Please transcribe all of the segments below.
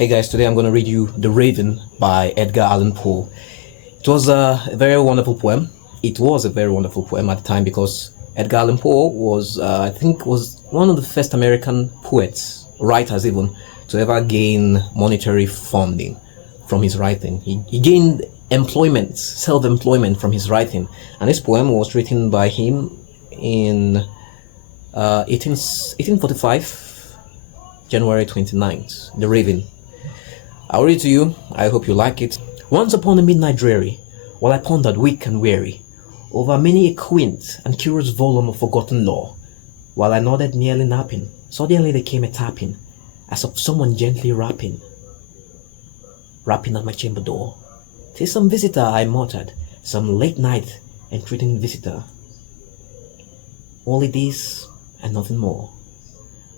Hey guys, today I'm going to read you The Raven by Edgar Allan Poe. It was a very wonderful poem. It was a very wonderful poem at the time because Edgar Allan Poe was, I think, was one of the first American poets, writers even, to ever gain monetary funding from his writing. He gained employment, self-employment from his writing. And this poem was written by him in 1845, January 29th, The Raven. I'll read to you. I hope you like it. Once upon a midnight dreary, while I pondered weak and weary over many a quaint and curious volume of forgotten lore, while I nodded nearly napping, suddenly there came a tapping, as of someone gently rapping at my chamber door. "'Tis some visitor," I muttered, "some late night entreating visitor. Only this and nothing more."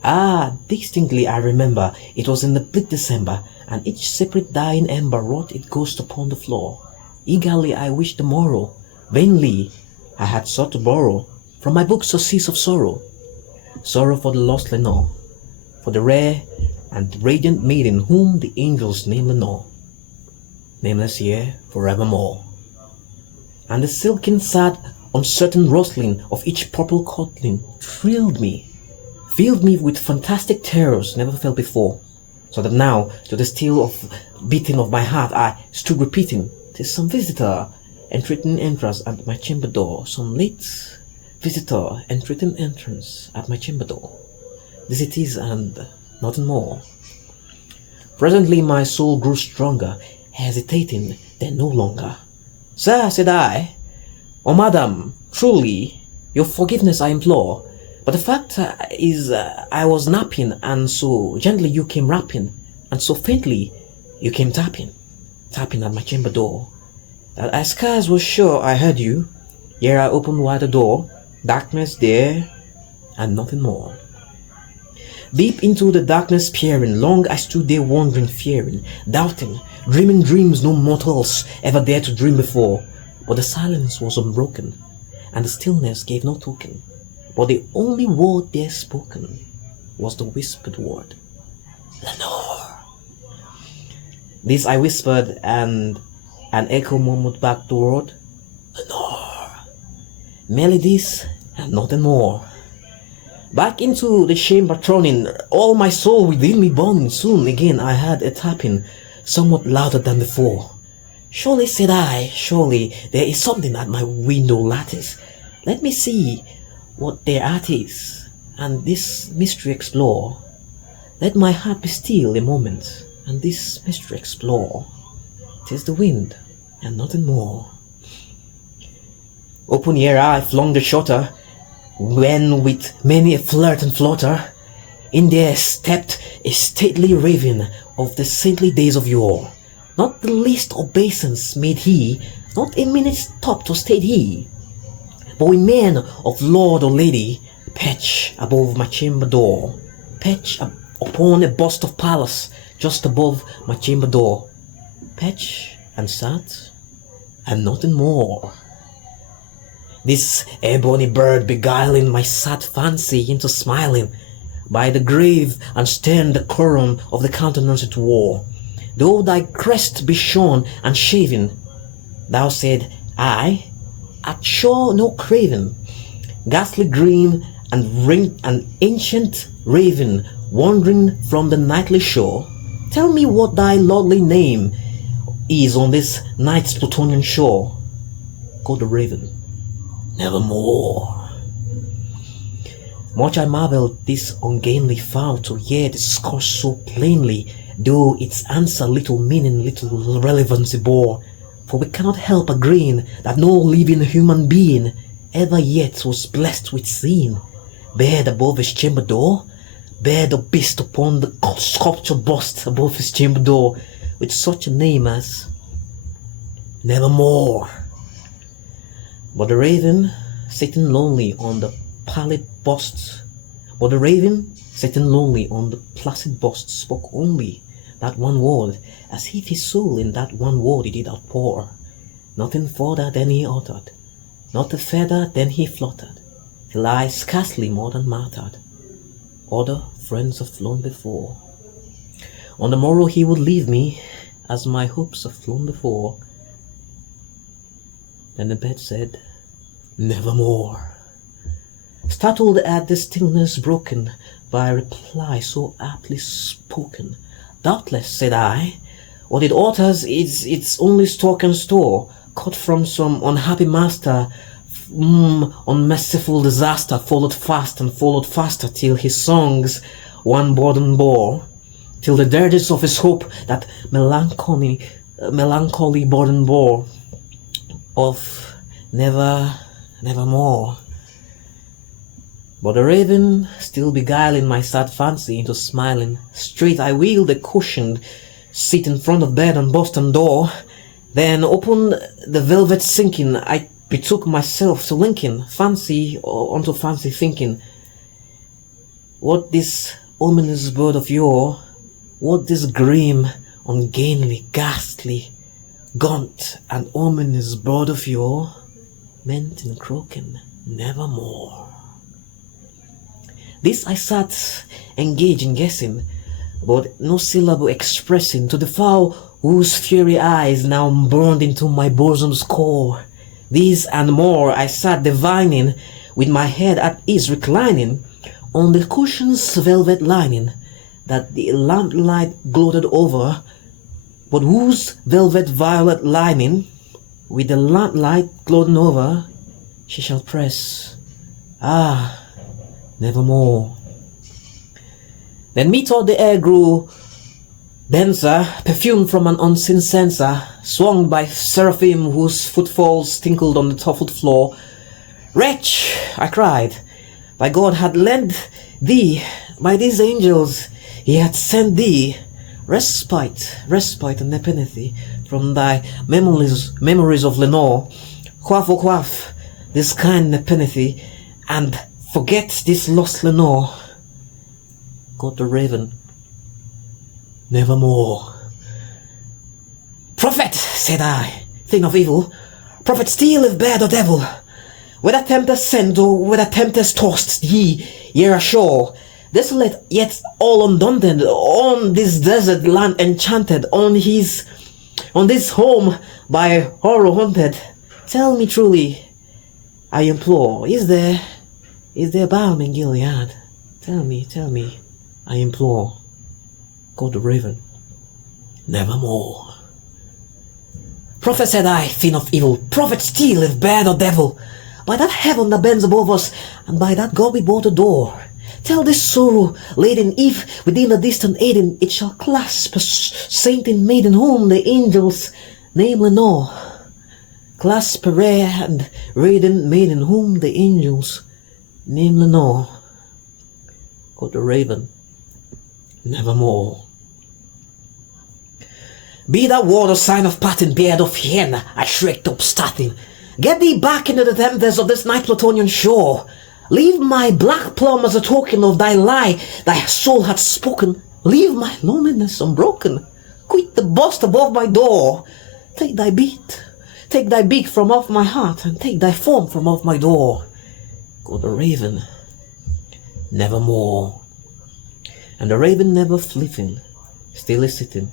Ah, distinctly I remember, it was in the bleak December, and each separate dying ember wrought its ghost upon the floor. Eagerly I wished the morrow, vainly I had sought to borrow from my book surcease of sorrow. Sorrow for the lost Lenore, for the rare and radiant maiden whom the angels name Lenore, nameless here forevermore. And the silken sad uncertain rustling of each purple cutling thrilled me, filled me with fantastic terrors never felt before, so that now, to the still of beating of my heart, I stood repeating, "'Tis some visitor entreating entrance at my chamber door, some late visitor entreating entrance at my chamber door. This it is and nothing more." Presently my soul grew stronger, hesitating then no longer. "Sir," said I, "or madam, truly, your forgiveness I implore. But the fact is, I was napping, and so gently you came rapping, and so faintly you came tapping at my chamber door, that I scarce was sure I heard you. Ere I opened wide the door, darkness there, and nothing more. Deep into the darkness peering, long I stood there wondering, fearing, doubting, dreaming dreams no mortals ever dared to dream before. But the silence was unbroken, and the stillness gave no token. But the only word there spoken was the whispered word, "Lenore." This I whispered, and an echo murmured back the word, "Lenore." Merely this and nothing more. Back into the chamber thrown, all my soul within me burning. Soon again I heard a tapping, somewhat louder than before. "Surely," said I, "surely there is something at my window lattice. Let me see what thereat is, and this mystery explore. Let my heart be still a moment, and this mystery explore. 'Tis the wind, and nothing more." Open ere I flung the shutter, when with many a flirt and flutter, in there stepped a stately raven of the saintly days of yore. Not the least obeisance made he, not a minute stop to stayed he, but with mien of lord or lady, perch above my chamber door, perch upon a bust of Pallas just above my chamber door, perch and sat, and nothing more. This ebony bird beguiling my sad fancy into smiling, by the grave and stern decorum of the countenance it wore. Though thy crest be shorn and shaven, thou said, I art sure no craven, ghastly grim and an ancient raven wandering from the nightly shore. Tell me what thy lordly name is on this night's Plutonian shore. Quoth the raven, "Nevermore." Much I marveled this ungainly fowl to hear discourse so plainly, though its answer little meaning, little relevancy bore. For we cannot help agreeing that no living human being ever yet was blessed with seeing, bed above his chamber door, bed or beast upon the sculpture bust above his chamber door, with such a name as Nevermore. But the raven, sitting lonely on the placid bust, spoke only that one word, as if his soul in that one word he did outpour. Nothing further than he uttered, not a feather than he fluttered, till I scarcely more than mattered. Other friends have flown before. On the morrow he would leave me, as my hopes have flown before. Then the bed said, nevermore. Startled at the stillness broken by a reply so aptly spoken. Doubtless, said I, what it utters is its only stock and store, caught from some unhappy master. Unmerciful disaster followed fast and followed faster, till his songs one burden bore, till the dirges of his hope that melancholy burden bore, of nevermore. But the raven, still beguiling my sad fancy into smiling, straight I wheeled the cushioned seat in front of bed and Boston door, then opened the velvet sinking. I betook myself to linking fancy unto fancy, thinking, what this ominous bird of yore, what this grim, ungainly, ghastly, gaunt and ominous bird of yore meant in croaking nevermore. This I sat engaged in guessing, but no syllable expressing to the fowl whose fiery eyes now burned into my bosom's core. These and more I sat divining, with my head at ease reclining on the cushion's velvet lining, that the lamplight gloated over, but whose velvet violet lining, with the lamplight gloating over, she shall press, nevermore. Then methought the air grew denser, perfumed from an unseen censer, swung by seraphim whose footfalls tinkled on the tufted floor. Wretch, I cried, by God had lent thee, by these angels he had sent thee, respite and nepenthe from thy memories of Lenore. Quaff, oh quaff, this kind nepenthe, and forget this lost Lenore. Quoth the raven, nevermore. Prophet, said I, thing of evil, prophet steal if bad or devil, whether tempest sent or whether tempest tossed ye ashore, desolate yet all undaunted, on this desert land enchanted, on this home by horror haunted, tell me truly, I implore, is there balm in Gilead? Tell me, I implore. Quoth the raven, nevermore. Prophet, said I, fiend of evil, prophet steal if bad or devil, by that heaven that bends above us, and by that God we both adore, tell this sorrow laden if within the distant Eden it shall clasp a saint and maiden whom the angels name Lenore, clasp a rare and radiant maiden whom the angels name Lenore. Quoth the raven, nevermore. Be that word a sign of parting, beard of hen, I shrieked up starting. Get thee back into the tempest of this night Plutonian shore. Leave my black plum as a token of thy lie thy soul hath spoken. Leave my loneliness unbroken. Quit the bust above my door. Take thy beak from off my heart, and take thy form from off my door. Quoth the raven, nevermore. And the raven never flitting, still is sitting,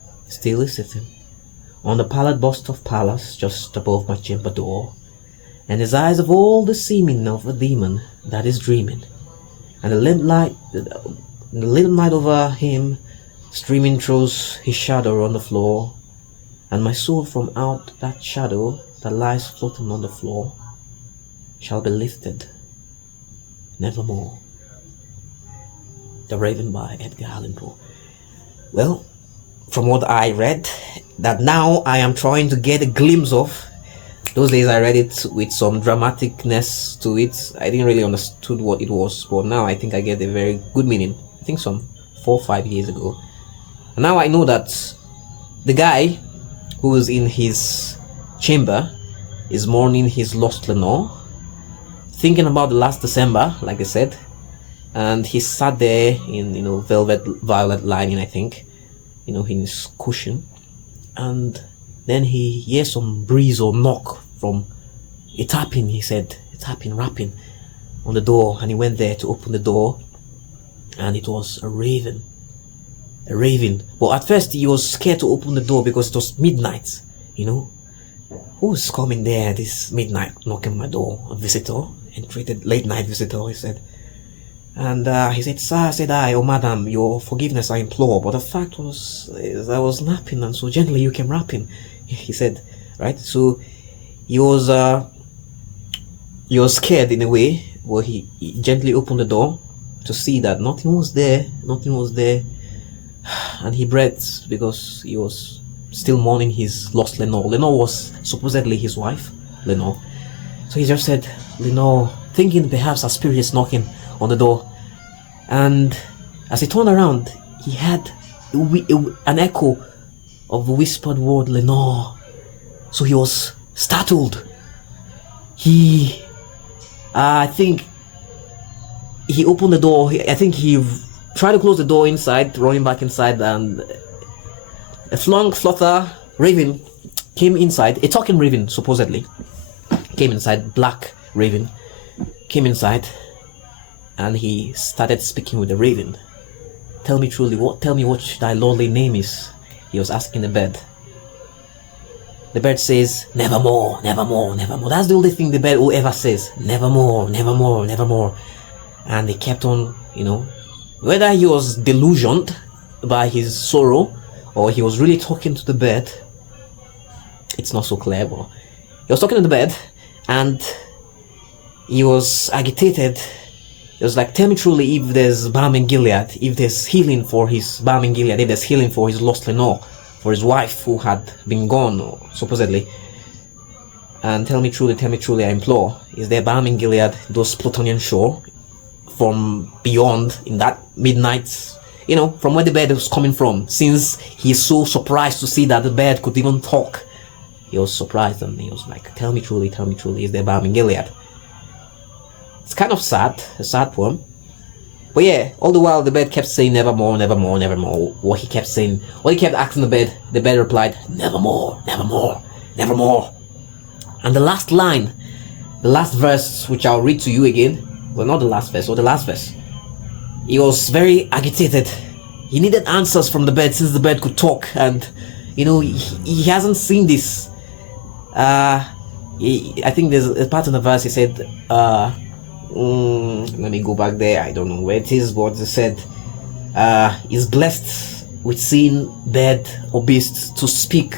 on the pallid bust of Pallas just above my chamber door, and his eyes of all the seeming of a demon that is dreaming, and the little light over him streaming throws his shadow on the floor, and my soul from out that shadow that lies floating on the floor shall be lifted nevermore. The Raven by Edgar Allan Poe. Well, from what I read, that now I am trying to get a glimpse of. Those days I read it with some dramaticness to it. I didn't really understood what it was, but now I think I get a very good meaning. I think some 4 or 5 years ago. And now I know that the guy who is in his chamber is mourning his lost Lenore, thinking about the last December, like I said, and he sat there in velvet violet lining, I think, in his cushion, and then he hears some breeze or knock from a tapping. He said a tapping, rapping on the door, and he went there to open the door, and it was a raven a raven. But at first he was scared to open the door because it was midnight, you know. Who's coming there this midnight, knocking my door? A visitor, entreated late night visitor, he said. And he said, sir, said I, oh madam, your forgiveness I implore. But the fact was, I was napping, and so gently you came rapping, he said, right? So he was scared in a way, but he gently opened the door to see that nothing was there, and he breathed because he was still mourning his lost Lenore. Lenore was supposedly his wife, Lenore. So he just said, Lenore, thinking perhaps a spirit is knocking on the door. And as he turned around, he had an echo of the whispered word, Lenore. So he was startled. I think he opened the door. I think he tried to close the door inside, running back inside, and a flutter raven came inside. A talking raven, supposedly, came inside. Black raven came inside, and he started speaking with the raven. Tell me what thy lordly name is, he was asking the bird. The bird says, nevermore, nevermore, nevermore. That's the only thing the bird ever says. Nevermore, nevermore, nevermore. And he kept on, you know, whether he was delusioned by his sorrow or he was really talking to the bird, it's not so clear, but he was talking to the bird and he was agitated. It was like, tell me truly if there's balm in Gilead, if there's healing for his balm in Gilead, if there's healing for his lost Lenore, for his wife who had been gone, supposedly. And tell me truly, I implore, is there balm in Gilead, those Plutonian shore, from beyond, in that midnight, you know, from where the bird was coming from, since he's so surprised to see that the bird could even talk. He was surprised and he was like, tell me truly, is there balm in Gilead? It's kind of sad, a sad poem. But yeah, all the while the bird kept saying nevermore, nevermore, nevermore. What he kept asking the bird replied, nevermore, nevermore, nevermore. And the last line, the last verse, which I'll read to you again, well, not the last verse, or the last verse. He was very agitated. He needed answers from the bird since the bird could talk, and you know, he hasn't seen this. I think there's a part in the verse he said, let me go back there. I don't know where it is, but it said, is blessed with seeing bird or beast to speak.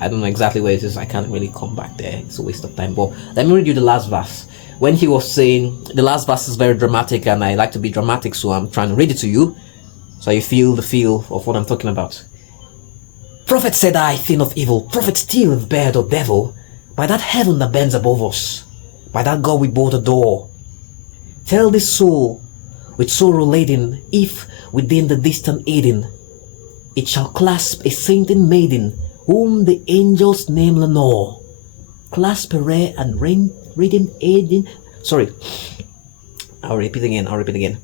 I don't know exactly where it is. I can't really come back there. It's a waste of time. But let me read you the last verse. When he was saying, the last verse is very dramatic, and I like to be dramatic, so I'm trying to read it to you, so you feel the feel of what I'm talking about. Prophet said I, thing of evil, prophet still if bird or devil, by that heaven that bends above us, by that God we both adore. Tell this soul, with sorrow laden, if within the distant Eden, it shall clasp a sainted maiden, whom the angels name Lenore. Clasp a rare and reading Eden. Sorry, I'll repeat again.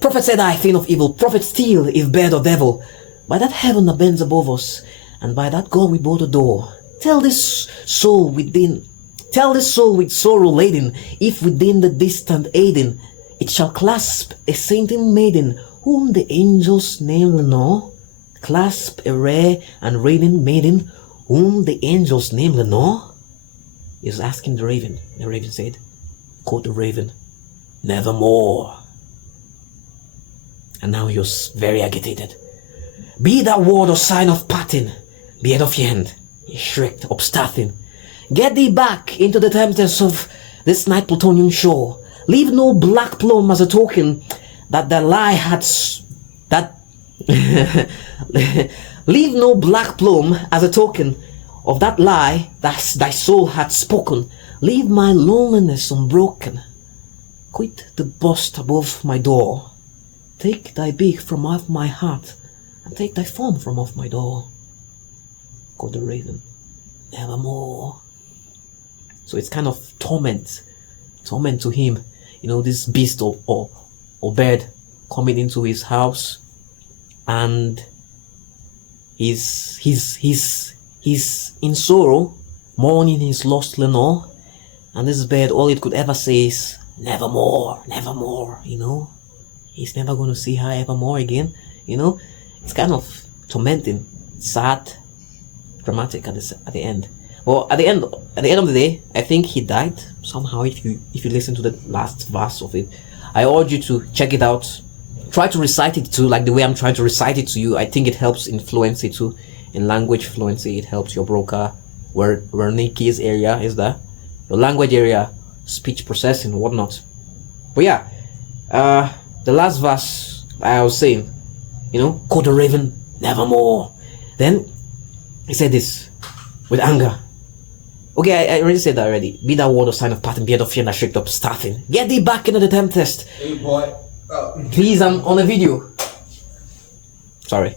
Prophet said I, thing of evil, prophet still, if bird or devil, by that heaven that bends above us, and by that God we both adore. Tell this soul with sorrow laden, if within the distant Eden, it shall clasp a sainted maiden, whom the angels name Lenore. Clasp a rare and radiant maiden, whom the angels name Lenore. He was asking the raven. The raven said, quote the raven, nevermore. And now he was very agitated. Be that word or sign of parting, be it of hand, he shrieked, upstarting. Get thee back into the tempest of this night Plutonian shore. Leave no black plume as a token that the lie had leave no black plume as a token of that lie that thy soul had spoken. Leave my loneliness unbroken. Quit the bust above my door. Take thy beak from off my heart, and take thy form from off my door. Quoth the raven, nevermore. So it's kind of torment to him, you know, this beast or bird coming into his house, and he's in sorrow, mourning his lost Lenore, and this bird, all it could ever say is nevermore, nevermore, you know. He's never going to see her evermore again, you know. It's kind of tormenting, sad, dramatic at the end. Well, at the end of the day, I think he died somehow. If you listen to the last verse of it, I urge you to check it out. Try to recite it too, like the way I'm trying to recite it to you. I think it helps in fluency too, in language fluency. It helps your broker, where Nikki's area is there, your language area, speech processing, whatnot. But yeah, the last verse I was saying, call the raven nevermore. Then he said this with anger. Okay, I already said that already. Be that word of sign of pattern, beard of fear that shrieked up, starting. Get thee back into the tempest. Hey boy. Please, I'm on a video. Sorry.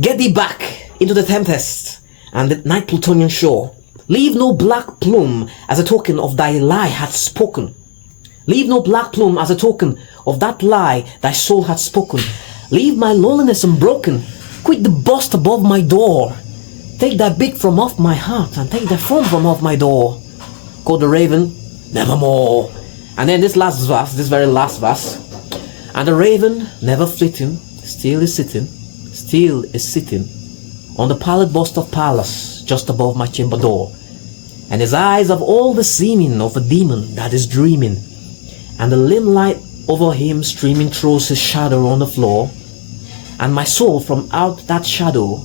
Get thee back into the tempest and the night Plutonian shore. Leave no black plume as a token of thy lie hath spoken. Leave no black plume as a token of that lie thy soul hath spoken. Leave my loneliness unbroken. Quit the bust above my door. Take thy beak from off my heart and take thy phone from off my door. Call the raven nevermore. And then this last verse, this very last verse. And the raven, never flitting, still is sitting on the pallid bust of Pallas, just above my chamber door. And his eyes have all the seeming of a demon that is dreaming, and the limelight over him streaming throws his shadow on the floor, and my soul from out that shadow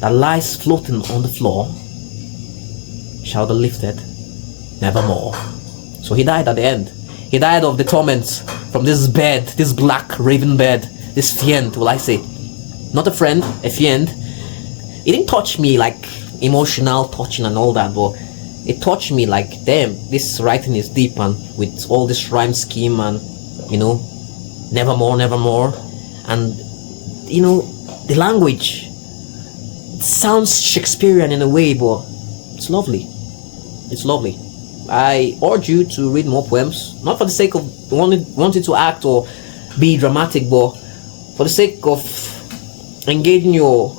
that lies floating on the floor shall be lifted nevermore. So he died at the end. He died of the torments from this bed, this black raven bed, this fiend, will I say. Not a friend, a fiend. It didn't touch me like emotional touching and all that, but it touched me like, damn, this writing is deep, and with all this rhyme scheme and, nevermore, nevermore. And, the language, it sounds Shakespearean in a way, but it's lovely. It's lovely. I urge you to read more poems, not for the sake of wanting to act or be dramatic, but for the sake of engaging your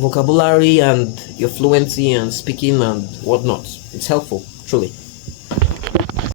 vocabulary and your fluency and speaking and whatnot. It's helpful, truly.